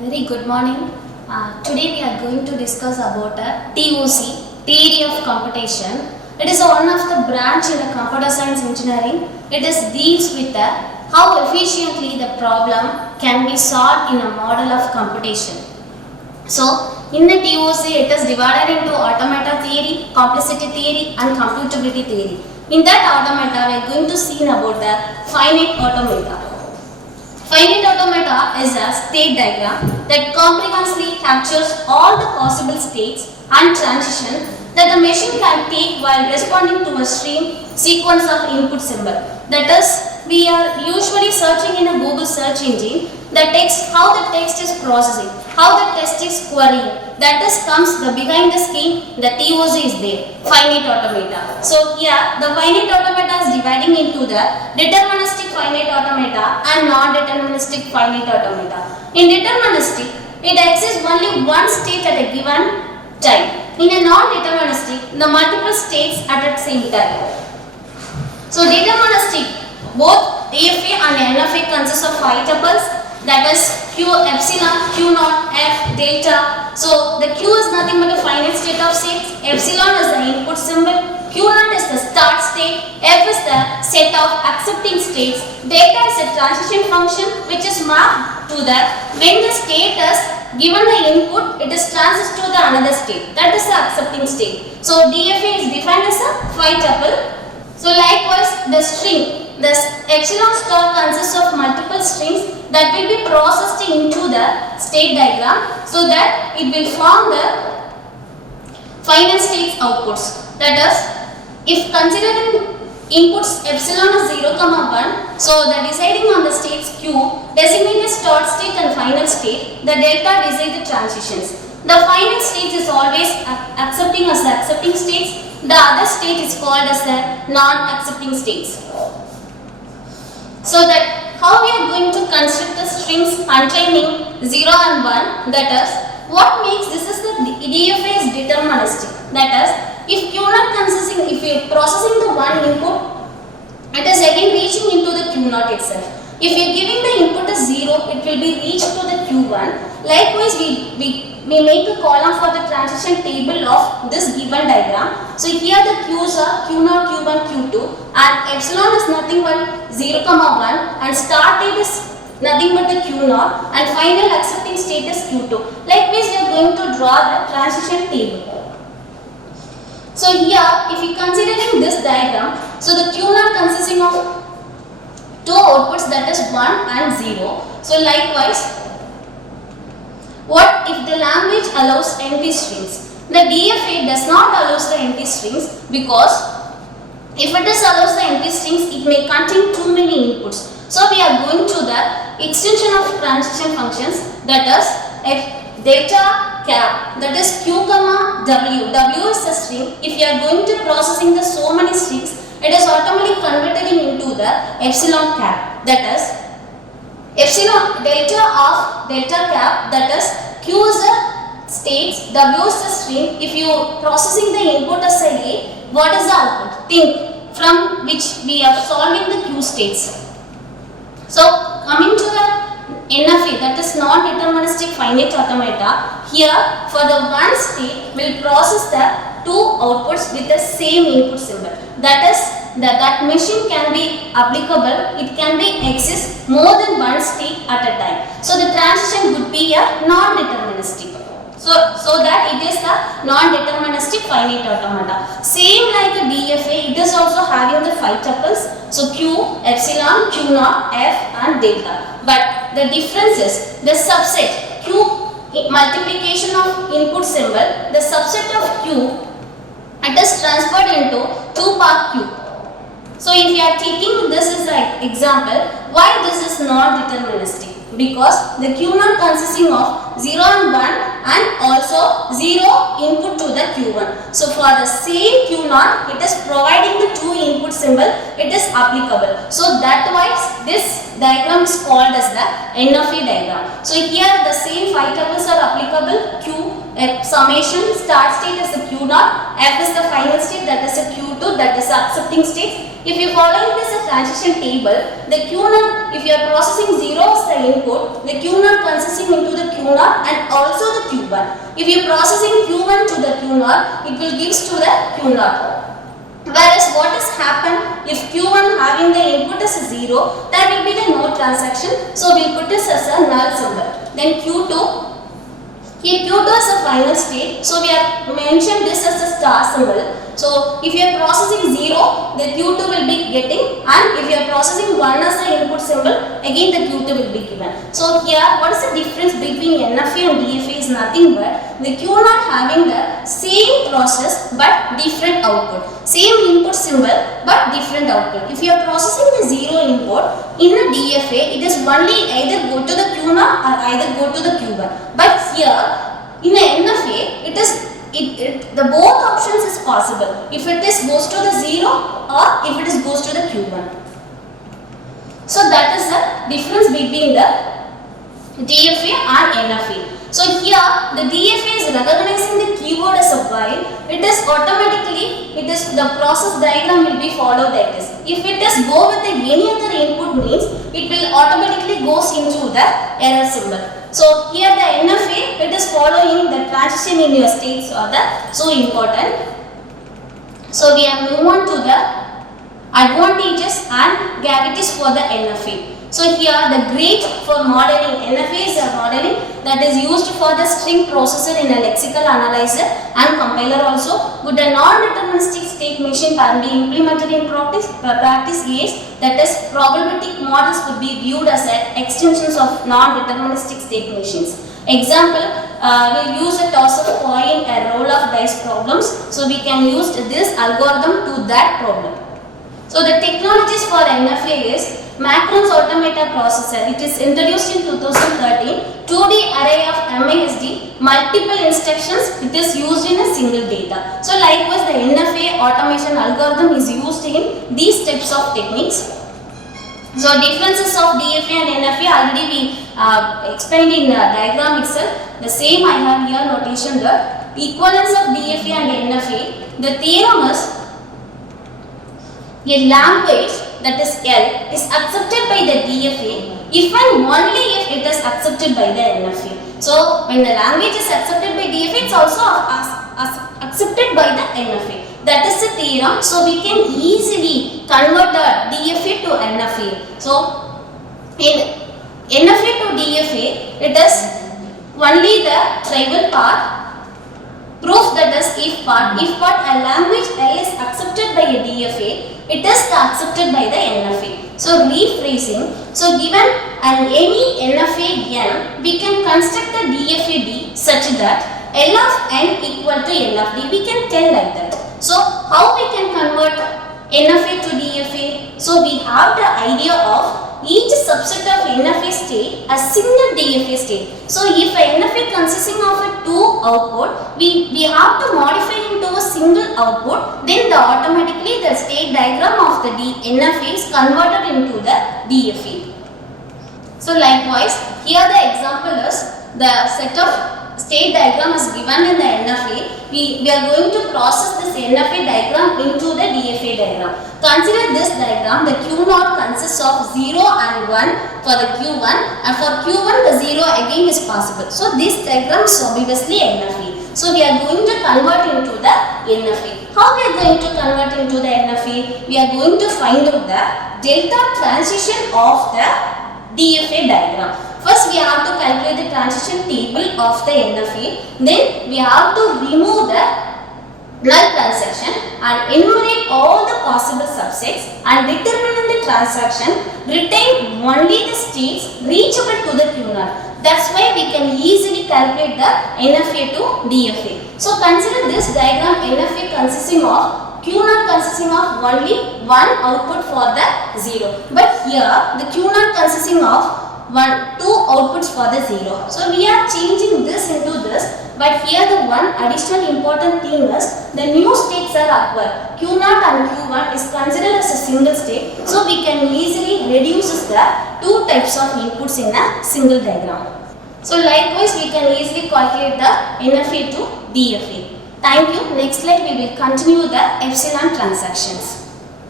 Very good morning. Today we are going to discuss about TOC, Theory of Computation. It is one of the branch in the computer science engineering. It deals with how efficiently the problem can be solved in a model of computation. So, in the TOC, it is divided into automata theory, complexity theory and computability theory. In that automata, we are going to see about the finite automata. Finite automata is a state diagram that comprehensively captures all the possible states and transitions that the machine can take while responding to a stream sequence of input symbol. That is, we are usually searching in a Google search engine the text, how the text is processing, how the text is querying. That is comes the behind the screen, the TOC is there, finite automata. So here the finite automata is dividing into the deterministic finite automata and non-deterministic finite automata. In deterministic, it exists only one state at a given time. In a non-deterministic, the multiple states at the same time. So deterministic, both DFA and NFA consist of 5 tuples, that is Q epsilon, Q naught, F, delta. So the Q is nothing but a finite state of states, epsilon is the input symbol, Q naught is the start state, F is the set of accepting states, delta is a transition function which is marked to the when the state is given the input, it is transited to the another state, that is the accepting state. So DFA is defined as a 5 tuple. So likewise the string, the epsilon star consists of multiple strings that will be processed into the state diagram so that it will form the final states outputs. That is, if considering inputs epsilon is 0, 1, so the deciding on the states Q designate the start state and final state, the delta decide the transitions. The final state is always accepting as the accepting states, the other state is called as the non-accepting states. So that how we are going to construct the strings containing 0 and 1, that is, what makes this is the DFA is deterministic. That is, if Q naught consisting, if you are processing the one input, it is again reaching into the Q naught itself. If you are giving the input as 0, it will be reached to the Q1. Likewise, we make a column for the transition table of this given diagram. So here the Q's are Q0, Q1, Q2 and epsilon is nothing but 0, 1 and start date is nothing but the Q0 and final accepting state is Q2. Likewise, we are going to draw the transition table. So here, if you considering this diagram, so the Q0 consisting of two outputs, that is 1 and 0. So likewise, what if the language allows empty strings? The DFA does not allow the empty strings because if it is allows the empty strings, it may contain too many inputs. So we are going to the extension of transition functions, that is F delta cap, that is Q comma W. W is the string. If you are going to processing the so many strings, it is automatically converted into the epsilon cap, that is epsilon delta of delta cap, that is Q is the states, W is the string. If you processing the input as A, what is the output? Think from which we are solving the Q states. So coming to the NFA, that is non-deterministic finite automata, here for the one state will process the two outputs with the same input symbol. That is, that machine can be applicable, it can be exist more than one state at a time. So the transition would be a non-deterministic. So that it is the non-deterministic finite automata. Same like a DFA, it is also having the 5 tuples. So Q, epsilon, Q naught, F and delta. But the difference is the subset Q multiplication of input symbol, the subset of Q, it is transferred into 2 part Q. So if you are taking this as an example, why this is non-deterministic? Because the Q naught consisting of 0 and 1 and also 0 input to the Q1. So for the same Q naught, it is providing the 2 input symbol, it is applicable. So that why this diagram is called as the NFA diagram. So here the same 5 tuples are applicable. Q summation start state is the Q naught, F is the final state, that is a Q2, that is accepting state. If you following this a transition table, the Q0, if you are processing 0 as the input, the Q0 consisting into the Q0 and also the Q1. If you are processing Q1 to the Q0, it will gives to the Q0. Whereas what has happened, if Q1 having the input as 0, there will be the no transaction. So we will put this as a null symbol. Then Q2. Here Q2 is a final state, so we have mentioned this as a star symbol. So if you are processing 0, the Q2 will be getting, and if you are processing 1 as the input symbol, again the Q2 will be given. So here what is the difference between NFA and DFA is nothing but the Q0 having the same process but different output. Same input symbol but different output. If you are processing the 0 input in the DFA, it is only either go to the Q0 or either go to the Q1. But here in the NFA, it is the both options is possible. If it is goes to the 0 or if it is goes to the Q1. So that is the difference between the DFA and NFA. So here the DFA is recognizing the keyword as a while. It is automatically, the process diagram will be followed like this. If it is go with any other input means, it will automatically goes into the error symbol. So here the NFA, it is following the transition in your states are the so important. So we have moved on to the advantages and gravities for the NFA. So here the grade for modeling, NFA is a modeling that is used for the string processor in a lexical analyzer and compiler also. With a non-deterministic state machine can be implemented in practice is that is probabilistic models could be viewed as extensions of non-deterministic state machines. Example, we'll use a toss of coin, a roll of dice problems. So we can use this algorithm to that problem. So the technologies for NFA is Macron's Automata Processor. It is introduced in 2013. 2D array of MISD, multiple instructions. It is used in a single data. So likewise, the NFA automation algorithm is used in these types of techniques. So differences of DFA and NFA already we explained in the diagram itself. The same I have here notation the equivalence of DFA and NFA. The theorem is a language that is L is accepted by the DFA if and only if it is accepted by the NFA. So when the language is accepted by DFA, it's also accepted by the NFA. That is the theorem. So we can easily convert the DFA to NFA. So in NFA to DFA, it is only the trivial part. Proof that is if part a language L is accepted by a DFA, it is accepted by the NFA. So rephrasing, so given any NFA N, we can construct the DFA D such that L of N equal to L of D. We can tell like that. So how we can convert NFA to DFA? So we have the idea of each subset of NFA state a single DFA state. So if a NFA consisting of a 2 output, we have to modify into a single output, then automatically the state diagram of the NFA is converted into the DFA. So likewise, here the example is the set of state diagram is given in the NFA. We are going to process this NFA diagram into the DFA diagram. Consider this diagram. The Q0 consists of 0 and 1 for the Q1, and for Q1 the 0 again is possible. So this diagram is obviously NFA. So we are going to convert into the NFA. How we are going to convert into the NFA? We are going to find out the delta transition of the DFA diagram. First, we have to calculate the transition table of the NFA. Then, we have to remove the null transaction and enumerate all the possible subsets and determine in the transaction retain only the states reachable to the Q0. That's why we can easily calculate the NFA to DFA. So, consider this diagram NFA consisting of Q0 consisting of only one output for the 0. But here, the Q0 consisting of 2 outputs for the 0. So we are changing this into this, but here the one additional important thing is the new states are acquired. Q0 and Q1 is considered as a single state, so we can easily reduce the 2 types of inputs in a single diagram. So likewise we can easily calculate the NFA to DFA. Thank you. Next slide we will continue the epsilon transactions.